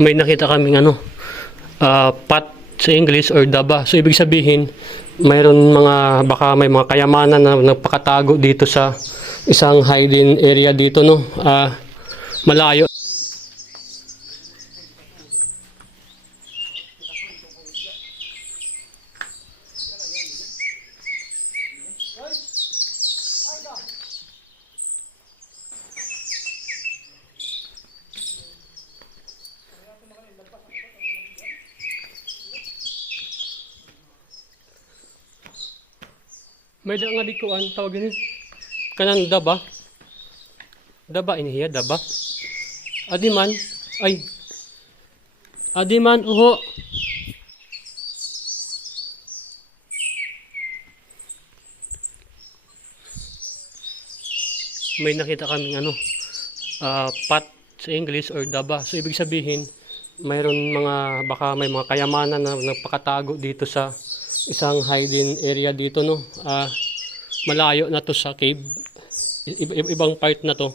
may nakita kaming pat sa English or daba. So ibig sabihin, mayroon baka may mga kayamanan na nagpakatago dito sa isang hidden area dito, no. Malayo. May nga di ko tawag ini. Kanang daba. Daba inihiya, daba. Adiman, ay. Adiman, uho. May nakita kaming pat sa English or daba. So ibig sabihin, mayroon baka may mga kayamanan na nagpakatago dito sa isang hidden area dito, no. Malayo na to sa cave. Ibang part na to.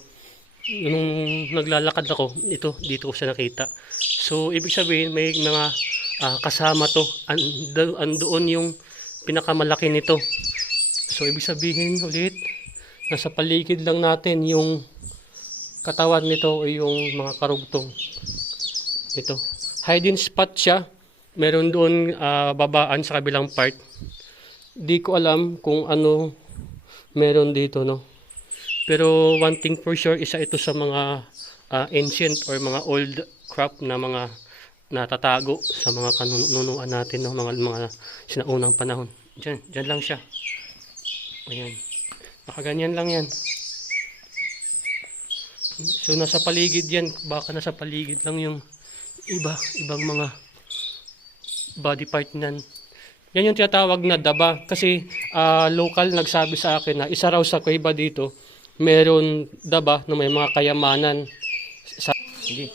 Nung naglalakad ako, dito ko siya nakita. So ibig sabihin may mga kasama to. Andoon yung pinakamalaki nito. So ibig sabihin ulit, nasa paligid lang natin yung katawan nito o yung mga karugtong. Ito. Hidden spot siya. Meron doon babaan sa kabilang part. Di ko alam kung ano meron dito, no. Pero one thing for sure, isa ito sa mga ancient or mga old crop na mga natatago sa mga kanunuan natin, no, mga sinaunang panahon. Diyan lang siya. Ayan. Nakaganyan lang yan. So nasa paligid yan, baka nasa paligid lang yung ibang mga body part niyan. Yan yung tinatawag na daba kasi local nagsabi sa akin na isa raw sa kuweba dito meron daba na may mga kayamanan sa hindi.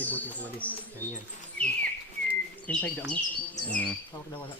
Ibuti ako mali. Yan. Inside da mo? Tawag na wala.